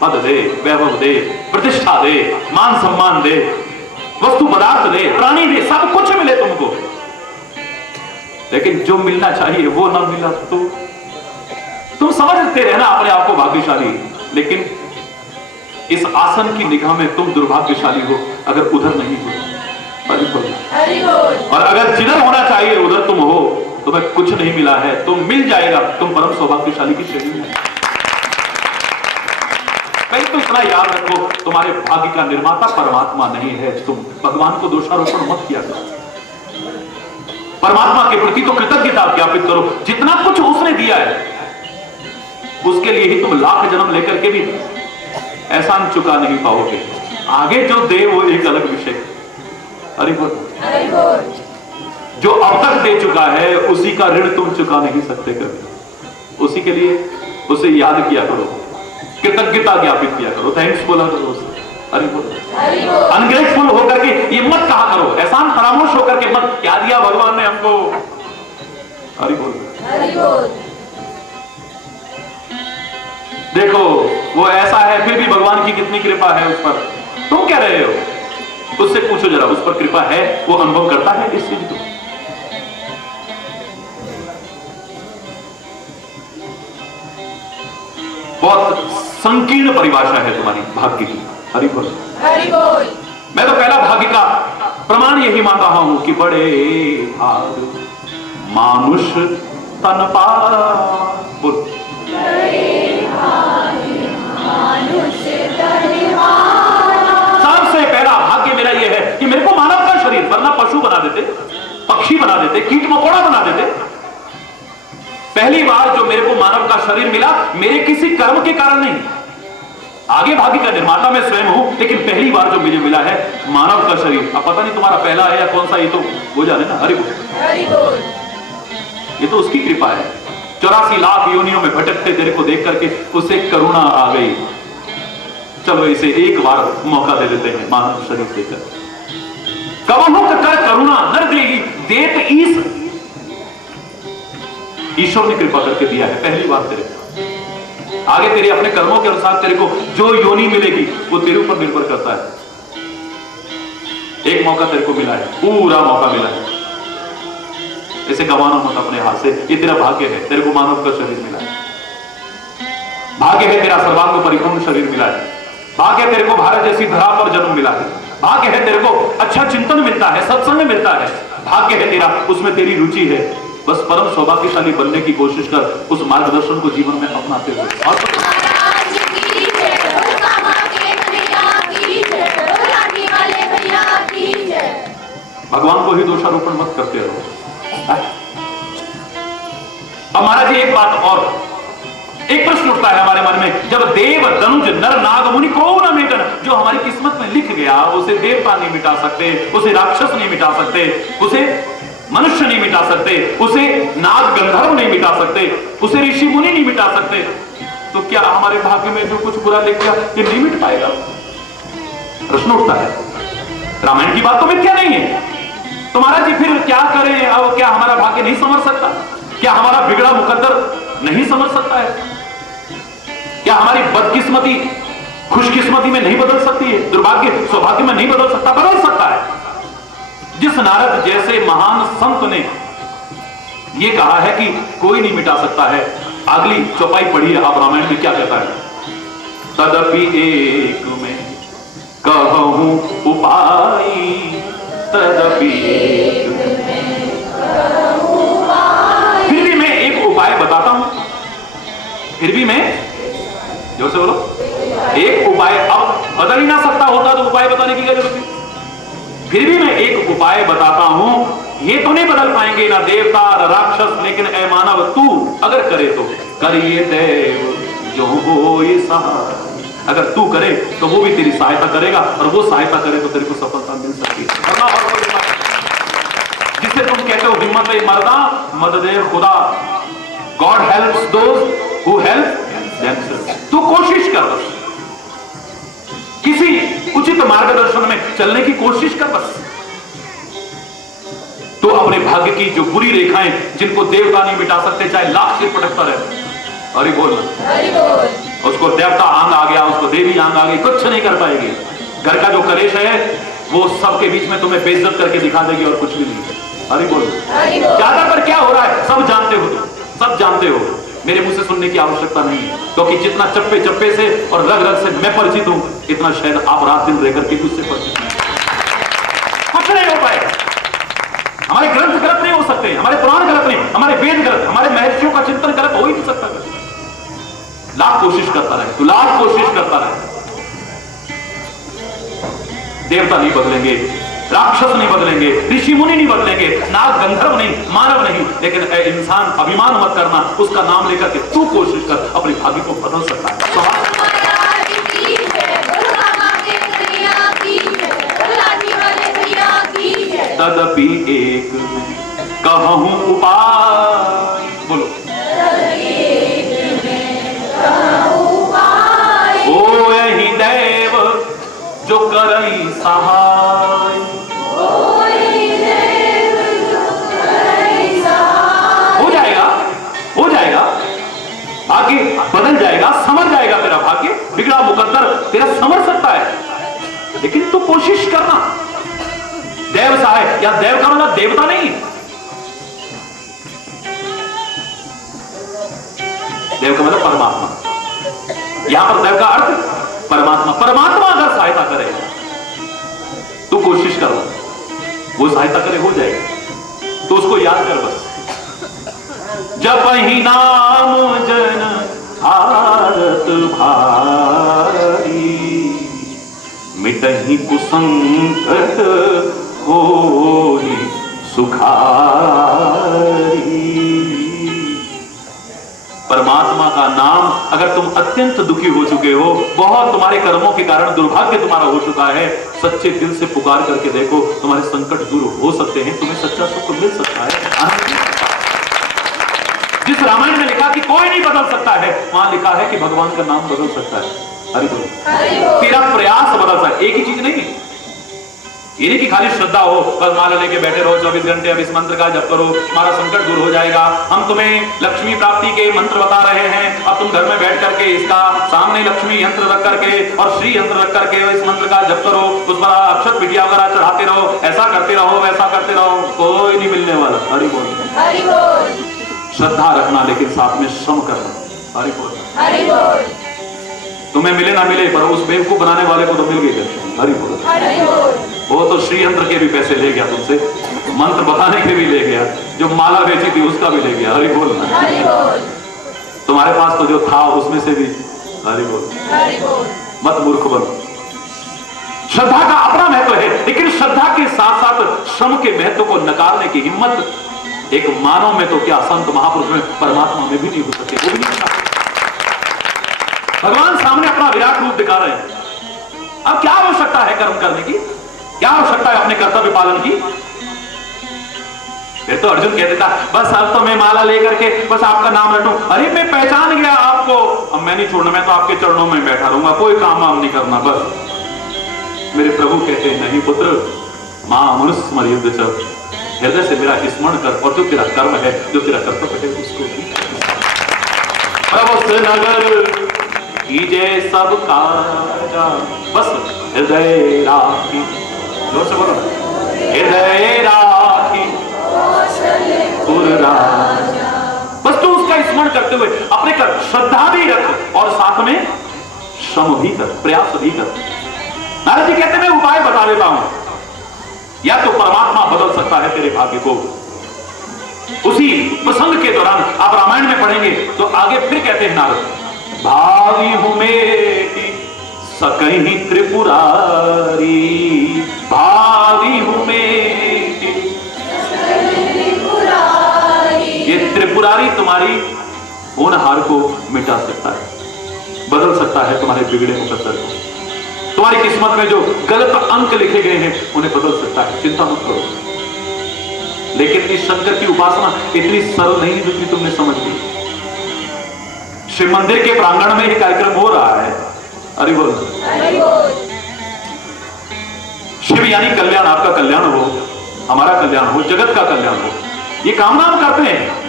पद दे, वैभव दे, प्रतिष्ठा दे, मान सम्मान दे, वस्तु पदार्थ दे, प्राणी दे, सब कुछ मिले तुमको, लेकिन जो मिलना चाहिए वो ना मिला तो तुम समझते रहना अपने आप को भाग्यशाली, लेकिन इस आसन की निगाह में तुम दुर्भाग्यशाली हो अगर उधर नहीं हो। और अगर जिधर होना चाहिए उधर तुम हो, तुम्हें कुछ नहीं मिला है, तुम मिल जाएगा, तुम परम सौभाग्यशाली की श्रेणी में। कहीं तो इतना याद रखो, तुम्हारे भाग्य का निर्माता परमात्मा नहीं है, तुम भगवान को दोषारोपण मत किया करो, परमात्मा के प्रति तो कृतज्ञता ज्ञापित करो, जितना कुछ उसने दिया है उसके लिए ही तुम लाख जन्म लेकर के भी एहसान चुका नहीं पाओगे, आगे जो दे वो एक अलग विषय। अरे जो अब तक दे चुका है उसी का ऋण तुम चुका नहीं सकते कभी, उसी के लिए उसे याद किया करो, कृतज्ञता ज्ञापित किया करो, थैंक्स बोला करो उसे। अरे अनग्रेटफुल होकर के ये मत कहा करो, एहसान फरामोश होकर के मत, क्या दिया भगवान ने हमको। हरि बोल। देखो वो ऐसा है फिर भी भगवान की कितनी कृपा है उस पर, तुम कह रहे हो, उससे पूछो जरा, उस पर कृपा है, वो अनुभव करता है इस चीज को। बहुत संकीर्ण परिभाषा है तुम्हारी भाग्य की। हरि बोल। मैं तो पहला भाग्य का प्रमाण यही मान रहा हूं कि बड़े भाग मानुष तन पारा। बोल। सबसे पहला भाग्य मेरा यह है कि मेरे को मानव का शरीर, वरना पशु बना देते, पक्षी बना देते, कीट मकोड़ा बना देते। पहली बार जो मेरे को मानव का शरीर मिला मेरे किसी कर्म के कारण नहीं, आगे भाग्य का निर्माता मैं स्वयं हूं, लेकिन पहली बार जो मुझे मिला है मानव का शरीर। अब पता नहीं तुम्हारा पहला है या कौन सा, ये तो वो जाने ना। हरि बोल। ये तो उसकी कृपा है, 84 लाख योनियों में भटकते तेरे को देख करके उसे करुणा आ गई, चलो इसे एक बार मौका दे देते हैं मानव शरीर देकर। कवहुक कर करुणा नर देगी देत ईश, ईश्वर ने कृपा करके दिया है पहली बार तेरे को। आगे तेरे अपने कर्मों के अनुसार तेरे को जो योनि मिलेगी वो तेरे ऊपर निर्भर करता है। एक मौका तेरे को मिला है, पूरा मौका मिला है, इसे गंवाना मत अपने हाथ से। ये तेरा भाग्य है, तेरे को मानव का शरीर मिला है, भाग्य है तेरा सर्वांग परिपूर्ण शरीर मिला है, भाग्य तेरे को भारत जैसी धरा पर जन्म मिला है, भाग्य है तेरे को अच्छा चिंतन मिलता है, सत्संग मिलता है, भाग्य है तेरा, उसमें तेरी रुचि है। बस परम सौभाग्यशाली बनने की कोशिश कर, उस मार्गदर्शन को जीवन में अपनाते हुए। और महाराज की जय, कामा के भैया की जय, लाठी वाले भैया की जय। भगवान को ही दोषारोपण मत करते रहो। अब महाराज जी एक बात और, एक प्रश्न उठता है हमारे मन में, जब देव धनुज नर नाग मुनि को न मिटन, जो हमारी किस्मत में लिख गया उसे देवता नहीं मिटा सकते, उसे राक्षस नहीं मिटा सकते, उसे मनुष्य नहीं मिटा सकते, उसे नाग गंधर्व नहीं मिटा सकते, उसे ऋषि मुनि नहीं मिटा सकते, तो क्या हमारे भाग्य में जो कुछ बुरा लिख गया ये नहीं मिट पाएगा? प्रश्न उठता है। रामायण की बात तो मिथ्या नहीं है, तो महाराज जी फिर क्या करें? अब क्या हमारा भाग्य नहीं समझ सकता? क्या हमारा बिगड़ा मुकद्दर नहीं समझ सकता है? क्या हमारी बदकिस्मती खुशकिस्मती में नहीं बदल सकती है? दुर्भाग्य सौभाग्य में नहीं बदल सकता? बदल सकता है। जिस नारद जैसे महान संत ने ये कहा है कि कोई नहीं मिटा सकता है, अगली चौपाई पढ़िए आप रामायण में क्या कहता है। तदपि एक में कहूं उपाय, तदपि एक में कहूं उपाय। फिर भी मैं एक उपाय बताता हूं, फिर भी मैं, जोर से बोलो, एक उपाय। अब बदल ही ना सकता होता तो उपाय बताने की क्या जरूरत है? फिर भी मैं एक उपाय बताता हूं, ये तो नहीं बदल पाएंगे ना देवता ना राक्षस, लेकिन ऐ मानव तू अगर करे तो करिए देव जो हो ये सहाय। अगर तू करे तो वो भी तेरी सहायता करेगा, और वो सहायता करे तो तेरे को सफलता मिल सकती है। जिससे तुम कहते हो हिम्मत है मर्दा, मदद है खुदा, God helps those who help themselves. तू कोशिश कर, बस किसी उचित मार्गदर्शन में चलने की कोशिश कर, बस तो अपने भाग्य की जो बुरी रेखाएं जिनको देवता नहीं मिटा सकते, चाहे लाख सिर पटकता रहे, अरे बोल, उसको देवता आंग आ गया, उसको देवी आंग आ गई, कुछ नहीं कर पाएगी। घर का जो कलेश है वो सबके बीच में तुम्हें बेइज्जत करके दिखा देगी और कुछ भी नहीं। अरे बोल, ज्यादातर क्या हो रहा है सब जानते हो, सब जानते हो, मेरे मुंह से सुनने की आवश्यकता नहीं है, क्योंकि जितना चप्पे चप्पे से और रग रग से मैं परिचित हूं, इतना शायद आप रात दिन रह करके मुझसे परिचित नहीं। कुछ नहीं हो पाएगा। हमारे ग्रंथ गलत नहीं हो सकते, हमारे पुराण गलत नहीं, हमारे वेद गलत, हमारे महर्षियों का चिंतन गलत हो ही नहीं सकता। लाख कोशिश करता रहे, तो लाख कोशिश करता रहे, देवता नहीं बदलेंगे, राक्षस नहीं बदलेंगे, ऋषि मुनि नहीं बदलेंगे, नाग गंधर्व नहीं, मानव नहीं, लेकिन इंसान अभिमान मत करना, उसका नाम लेकर के तू कोशिश कर, अपने भाग्य को बदल सकता है। तदपि एक कहूं उपाय, बोलो, ओ यही देव जो करई सहाय, हो जाएगा, हो जाएगा, आगे बदल जाएगा, समझ जाएगा तेरा भाग्य, बिगड़ा मुकद्दर तेरा समझ सकता है, लेकिन तू कोशिश करना। देव सहाय, या देव का मतलब देवता नहीं, देव का मतलब परमात्मा। यहां पर देव का अर्थ परमात्मा। परमात्मा अगर सहायता करे तो कोशिश करो, वो सहायता करे हो जाएगा, तो उसको याद कर बस। जब ही नाम जन भारत भारी, मिटहि कुसंकट होई सुखारी। परमात्मा का नाम, अगर तुम अत्यंत दुखी हो चुके हो, बहुत तुम्हारे कर्मों के कारण दुर्भाग्य तुम्हारा हो चुका है, सच्चे दिल से पुकार करके देखो, तुम्हारे संकट दूर हो सकते हैं, तुम्हें सच्चा सुख मिल सकता है। जिस रामायण में लिखा कि कोई नहीं बदल सकता है, वहां लिखा है कि भगवान का नाम बदल सकता है। हरि बोल, तेरा प्रयास बदल सकता है, एक ही चीज नहीं, ये नहीं कि खाली श्रद्धा हो, बस माला लेके बैठे रहो 24 घंटे, अब इस मंत्र का जप करो, हमारा संकट दूर हो जाएगा। हम तुम्हें लक्ष्मी प्राप्ति के मंत्र बता रहे हैं, अब तुम घर में बैठ करके इसका सामने लक्ष्मी यंत्र रख करके और श्री यंत्र रख करके इस मंत्र का जप करो, उस पर अक्षत बिटिया वगैरह चढ़ाते रहो, ऐसा करते रहो, वैसा करते रहो, कोई नहीं मिलने वाला। हरि बोल, हरि बोल। श्रद्धा रखना, लेकिन साथ में श्रम करना। हरि बोल, हरि बोल। तुम्हें मिले ना मिले, पर उस बेवकूफ बनाने वाले को तो मिल गई दर्शन। हरि बोल, हरि बोल। वो तो श्री यंत्र के भी पैसे ले गया तुमसे, मंत्र बताने के भी ले गया, जो माला बेची थी उसका भी ले गया। हरि बोल। तुम्हारे पास तो जो था उसमें से भी हरि बोल। मत मूर्ख बनो। श्रद्धा का अपना महत्व है, लेकिन श्रद्धा के साथ साथ श्रम के महत्व को नकारने की हिम्मत एक मानव में तो क्या, संत महापुरुष में, परमात्मा में भी नहीं हो सकती। वो भी नहीं चाहते। भगवान सामने अपना विराट रूप दिखा रहे हैं। अब क्या आवश्यकता है कर्म करने की? क्या आवश्यकता है अपने कर्तव्य पालन की? फिर तो अर्जुन कह देता, बस अब तो मैं माला लेकर के बस आपका नाम रटूं। अरे मैं पहचान गया आपको, अब मैं नहीं छोड़ना, मैं तो आपके चरणों में बैठा रहूंगा, कोई काम वाम नहीं करना। बस मेरे प्रभु कहते हैं, नहीं पुत्र, मां मनुष्य स्मर चल, हृदय से मेरा स्मरण कर, और जो तेरा कर्म है, जो तेरा कर्तव्य है, उसको प्रभु नगर कीजे सब काजा, बस हृदय राखी, जोर से बोलो, हृदय राखी सुर राजा। बस तू उसका स्मरण करते हुए अपने कर श्रद्धा भी रख और साथ में श्रम भी कर, प्रयास भी कर। नारद जी कहते हैं, मैं उपाय बता देता हूं, या तो परमात्मा बदल सकता है तेरे भाग्य को। उसी प्रसंग के दौरान आप रामायण में पढ़ेंगे तो आगे फिर कहते हैं नारद, भावी हूं मेरी सकहीं त्रिपुरारी, भावी हूं मेरी। ये त्रिपुरारी तुम्हारी होनहार को मिटा सकता है, बदल सकता है तुम्हारे बिगड़े मुकद्दर को, तुम्हारी किस्मत में जो गलत अंक लिखे गए हैं उन्हें बदल सकता है। चिंता मत करो। लेकिन इस शंकर की उपासना इतनी सरल नहीं है जितनी तुमने समझ ली। शिव मंदिर के प्रांगण में ही कार्यक्रम हो रहा है। हरि बोल। शिव यानी कल्याण, आपका कल्याण हो, हमारा कल्याण हो, जगत का कल्याण हो, ये कामना हम करते हैं।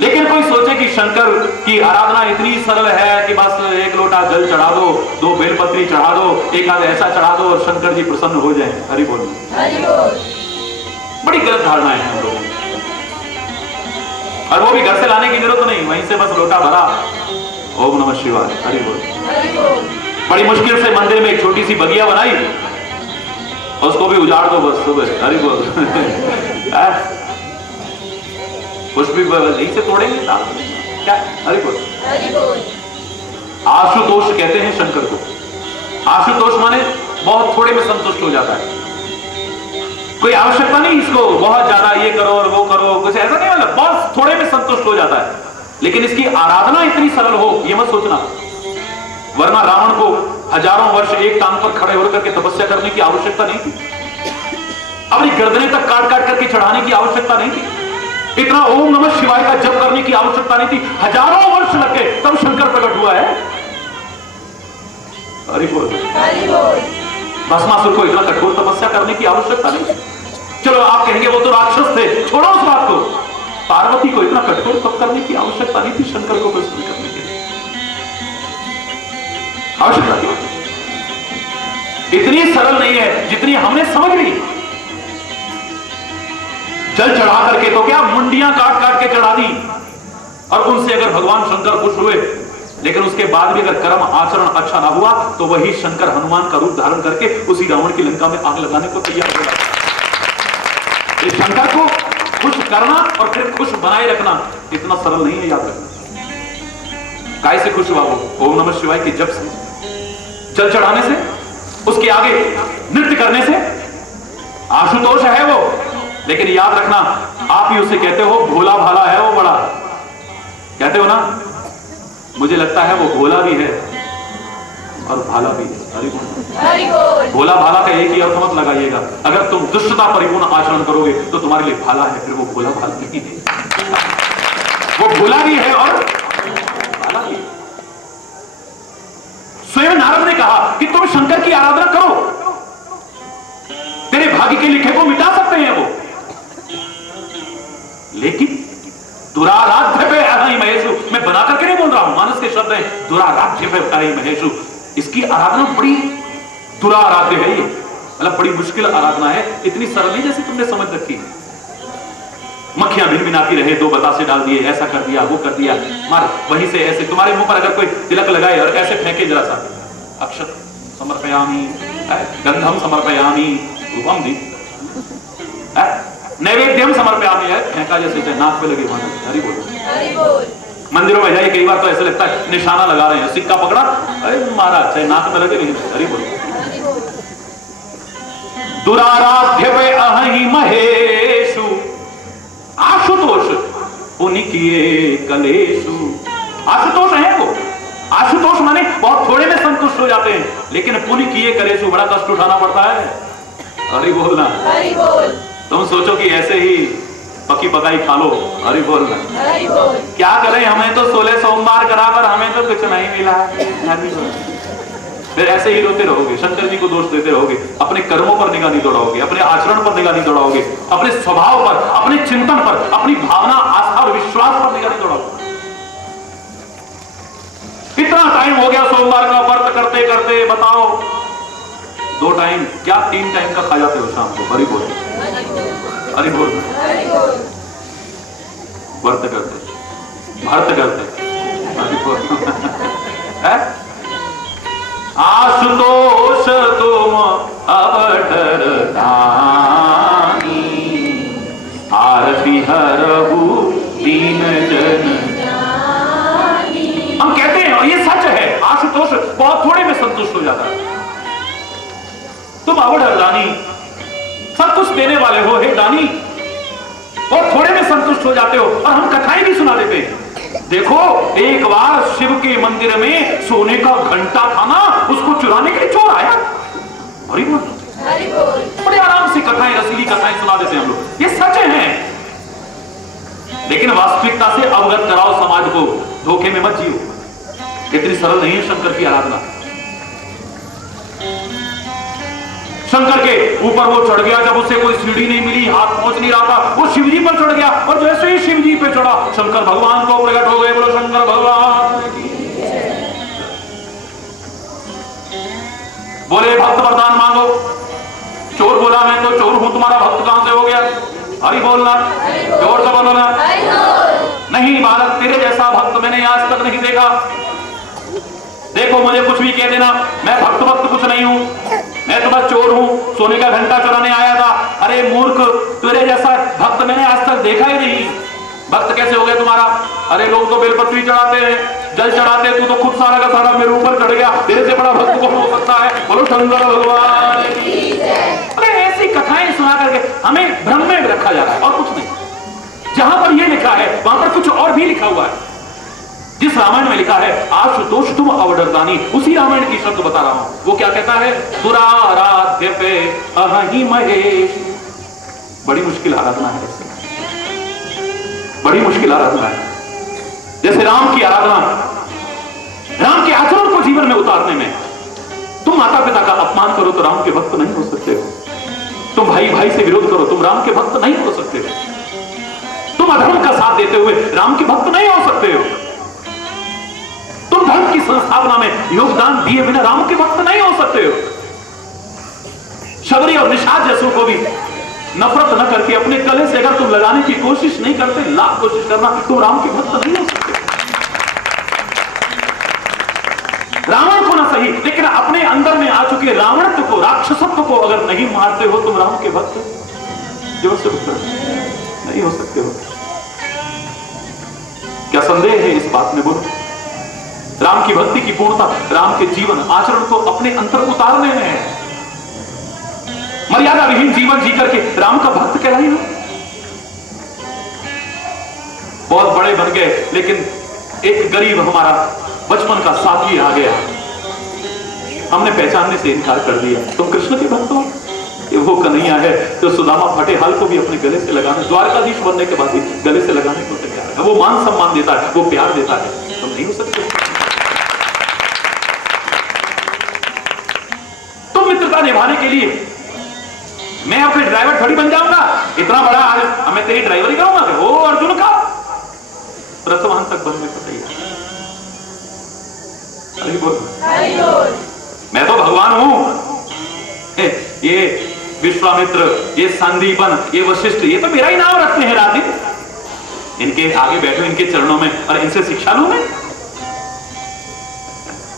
लेकिन कोई सोचे कि शंकर की आराधना इतनी सरल है कि बस एक लोटा जल चढ़ा दो, 2 बेलपत्री चढ़ा दो, एक आध ऐसा चढ़ा दो और शंकर जी प्रसन्न हो जाएं। हरि बोल। बड़ी गलत धारणा है हम लोगों की, और वो भी घर से लाने की जरूरत नहीं, वहीं से बस लोटा भरा, ओम नमः शिवाय, हरि बोल। बड़ी मुश्किल से मंदिर में एक छोटी सी बगिया बनाई, उसको भी उजाड़ दो बस सुबह। हरि बोल। कुछ भी यहीं से तोड़ेंगे क्या? हरि बोल। आशुतोष कहते हैं शंकर को। आशुतोष माने बहुत थोड़े में संतुष्ट हो जाता है, कोई आवश्यकता नहीं इसको बहुत ज्यादा ये करो और वो करो, कुछ ऐसा नहीं, मतलब बहुत थोड़े में संतुष्ट हो जाता है। लेकिन इसकी आराधना इतनी सरल हो ये मत सोचना, वरना रावण को हजारों वर्ष एक टांग पर खड़े होकर के तपस्या करने की आवश्यकता नहीं थी, अपनी गर्दनें तक काट काट करके चढ़ाने की आवश्यकता नहीं थी, इतना ओम नमः शिवाय का जप करने की आवश्यकता नहीं थी। हजारों वर्ष लगे तब शंकर प्रकट हुआ है। हरि बोल। भस्मासुर को इतना कठोर तपस्या करने की आवश्यकता नहीं। चलो आप कहेंगे वो तो राक्षस थे, छोड़ो उस बात को। पार्वती को इतना कठोर तप करने की आवश्यकता नहीं थी शंकर को प्रसन्न करने के लिए। आवश्यकता थी। इतनी सरल नहीं है जितनी हमने समझ ली। जल चढ़ा करके तो क्या मुंडियां काट काट के चढ़ा दी, और उनसे अगर भगवान शंकर खुश हुए, लेकिन उसके बाद भी अगर कर्म आचरण अच्छा ना हुआ तो वही शंकर हनुमान का रूप धारण करके उसी रावण की लंका में आग लगाने को तैयार हो गया। इस शंकर को खुश करना और फिर खुश बनाए रखना इतना सरल नहीं है, याद रखना। काय से खुश हुआ वो? ओम नमः शिवाय के जप से, जल चढ़ाने से, उसके आगे नृत्य करने से। आशुतोष है वो, लेकिन याद रखना आप ही उसे कहते हो भोला भाला है वो, बड़ा कहते हो ना। मुझे लगता है वो भोला भी है और भाला भी है। हरि बोल। भोला भाला का एक ही अर्थ मत लगाइएगा। अगर तुम दुष्टता परिपूर्ण आचरण करोगे तो तुम्हारे लिए भाला है, फिर वो भोला भाला नहीं है। वो भोला भी है और भाला भी है। स्वयं नारद ने कहा कि तुम शंकर की आराधना करो, तेरे भाग्य के लिखे को मिटा सकते हैं वो, लेकिन दुराराध्य पे अहि महेशु, मैं बना करके नहीं बोल रहा हूं, मानस के शब्द हैं, दुराराध्य पे अहि महेशु। इसकी आराधना बड़ी दुराराध्य है, ये मतलब बड़ी मुश्किल आराधना है, इतनी सरल नहीं जैसे तुमने समझ रखी। मक्खियां भिनभिनाती रहे, 2 बतासे डाल दिए, ऐसा कर दिया, वो कर दिया, मार वहीं से ऐसे तुम्हारे मुंह पर अगर कोई तिलक लगाए और ऐसे फेंके जरा सा, अक्षत समर्पयामि, गंधम समर्पयामि, रूपम दी, नैवेद्यम समर्पयामि है फेंका जैसे नाक पे लगे वहां। हरि बोल। हरि बोल। मंदिरों में जाइए कई बार तो ऐसा लगता है निशाना लगा रहे हैं, सिक्का पकड़ा, अरे महाराज चाहे नाक में लगे नहीं। हरि बोल। दुराराध्य पे अहि महेशु आशुतोष पुनि किए कलेशु। आशुतोष है वो। आशुतोष माने बहुत थोड़े में संतुष्ट हो जाते हैं, लेकिन पुनि किए कलेशु बड़ा कष्ट उठाना पड़ता है। हरि बोलना। हरि बोल। तुम सोचो कि ऐसे ही पकी पकाई खा लो। हरि बोलना। हरि बोल। क्या करें, हमें तो 16 सोमवार करा पर हमें तो कुछ नहीं मिला। फिर ऐसे ही रोते रहोगे, शंकर जी को दोष देते रहोगे, अपने कर्मों पर निगाह नहीं दौड़ाओगे, अपने आचरण पर निगाह नहीं दौड़ाओगे, अपने स्वभाव पर, अपने चिंतन पर, अपनी भावना, आस्था और विश्वास पर निगाह नहीं दौड़ाओगे। कितना टाइम हो गया सोमवार का व्रत करते करते, बताओ। 2 टाइम क्या 3 टाइम का खा जाते हो शाम को। हरि बोल। हरि बोल। व्रत करते, भर्त करते। हरि बोल। आशुतोष तुम अवधर दानी, आरती हरहु दीन जन। हम कहते हैं और ये सच है, आशुतोष बहुत थोड़े में संतुष्ट हो जाता है। तुम अवधर दानी, सब कुछ देने वाले हो हे दानी, और थोड़े में संतुष्ट हो जाते हो। और हम कथाएं भी सुना देते हैं। देखो एक बार शिव के मंदिर में सोने का घंटा था ना, उसको चुराने के लिए चोर आया। हरि बोल। बड़े आराम से कथाएं, रसीली कथाएं सुना देते हैं हम लोग, ये सच है। लेकिन वास्तविकता से अवगत कराओ समाज को, धोखे में मत जियो। इतनी सरल नहीं है शंकर की आराधना। शंकर के ऊपर वो चढ़ गया, जब उसे कोई सीढ़ी नहीं मिली, हाथ पहुंच नहीं रहा था, वो शिवजी पर चढ़ गया, और जैसे ही शिवजी पे चढ़ा शंकर भगवान को प्रकट हो गए। बोलो शंकर भगवान की। बोले भक्त वरदान मांगो। चोर बोला मैं तो चोर हूं, तुम्हारा भक्त कहां से हो गया। हरि बोलना, जोर से बोलना। नहीं बालक, तेरे जैसा भक्त मैंने आज तक नहीं देखा। देखो मुझे कुछ भी कह देना, मैं भक्त कुछ नहीं हूं, मैं तो बस चोर हूं, सोने का घंटा चुराने आया था। अरे मूर्ख, तेरे जैसा भक्त मैंने आज तक देखा ही नहीं। भक्त कैसे हो गया तुम्हारा। अरे लोग तो बेलपत्री चढ़ाते हैं, जल चढ़ाते हैं, तू तो खुद सारा का सारा मेरे ऊपर चढ़ गया, तेरे से बड़ा भक्त कौन हो सकता है। बोलो शंकर भगवान की जय। अरे ऐसी कथाएं सुना करके हमें भ्रम में रखा जा रहा है और कुछ नहीं। जहां पर यह लिखा है वहां पर कुछ और भी लिखा हुआ है। जिस रामायण में लिखा है आशुतोष तुम अवधरदानी, उसी रामायण की शब्द बता रहा हूं। वो क्या कहता है, दुराराध्य पे अहि महेश। बड़ी मुश्किल आराधना है, बड़ी मुश्किल आराधना है। जैसे राम की आराधना, राम के आचरण को जीवन में उतारने में तुम माता पिता का अपमान करो तो राम के भक्त नहीं हो सकते हो। तुम भाई भाई से विरोध करो, तुम राम के भक्त नहीं हो सकते हो। तुम अधर्म का साथ देते हुए राम के भक्त नहीं हो सकते हो। तुम धर्म की संस्थापना में योगदान दिए बिना राम के भक्त नहीं हो सकते हो। शबरी और निषाद जैसों को भी नफरत न करके अपने गले से अगर तुम लगाने की कोशिश नहीं करते, लाख कोशिश करना, तुम राम के भक्त नहीं हो सकते। रावण को ना सही, लेकिन अपने अंदर में आ चुके रावणत्व को, राक्षसत्व को अगर नहीं मारते हो, तुम राम के भक्त जोर से नहीं हो सकते हो। क्या संदेह है इस बात में। बोलो, राम की भक्ति की पूर्णता राम के जीवन आचरण को अपने अंतर उतारने में है। मर्यादा विहीन जीवन जी करके राम का भक्त कहलाई हो। बहुत बड़े बन गए, लेकिन एक गरीब हमारा बचपन का साथी आ गया, हमने पहचानने से इनकार कर दिया। तुम कृष्ण के भक्त हो। ये वो कन्हैया है जो सुदामा फटेहाल को भी अपने गले से लगाने, द्वारकाधीश बनने के बाद भी गले से लगाने को तैयार है। वो मान सम्मान देता है, वो प्यार देता है, तुम नहीं हो सकते। तुम मित्रता निभाने के लिए मैं अपने ड्राइवर थोड़ी बन जाऊंगा। इतना बड़ा आज मैं तेरी ड्राइवरी करूंगा। वो अर्जुन का प्रथमांत तक बनने को तैयार। हरि बोल। मैं तो भगवान हूं। ये विश्वामित्र, ये संदीपन, ये वशिष्ठ, ये तो मेरा ही नाम रखते हैं रात दिन। इनके आगे बैठो, इनके चरणों में, और इनसे शिक्षा लूं मैं।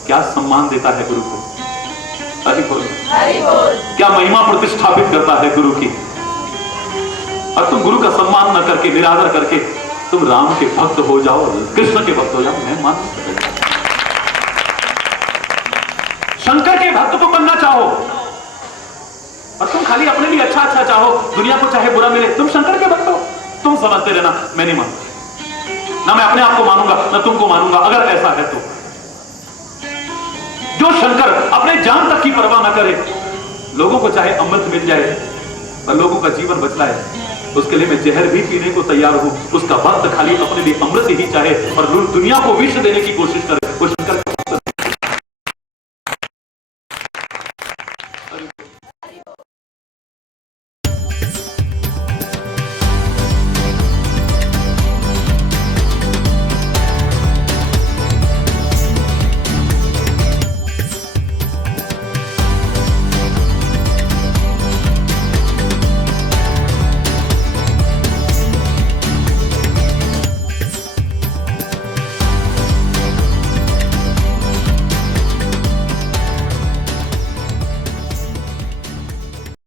क्या सम्मान देता है गुरु को। हरि बोल। क्या महिमा प्रतिष्ठापित करता है गुरु की। और तुम गुरु का सम्मान न करके, निरादर करके तुम राम के भक्त हो जाओ, कृष्ण के भक्त हो जाओ, मैं मान नहीं सकता। शंकर के भक्त को बनना चाहो और तुम खाली अपने लिए अच्छा अच्छा चाहो, दुनिया को चाहे बुरा मिले, तुम शंकर के भक्त हो, तुम समझते रहना, मैं नहीं मानता। ना मैं अपने आप को मानूंगा ना तुमको मानूंगा। अगर ऐसा है तो जो शंकर अपने जान तक की परवाह ना करे, लोगों को चाहे अमृत मिल जाए और लोगों का जीवन बचलाए, उसके लिए मैं जहर भी पीने को तैयार हूं। उसका भक्त खाली अपने लिए अमृत ही चाहे और दुनिया को विष देने की कोशिश करे, वो शंकर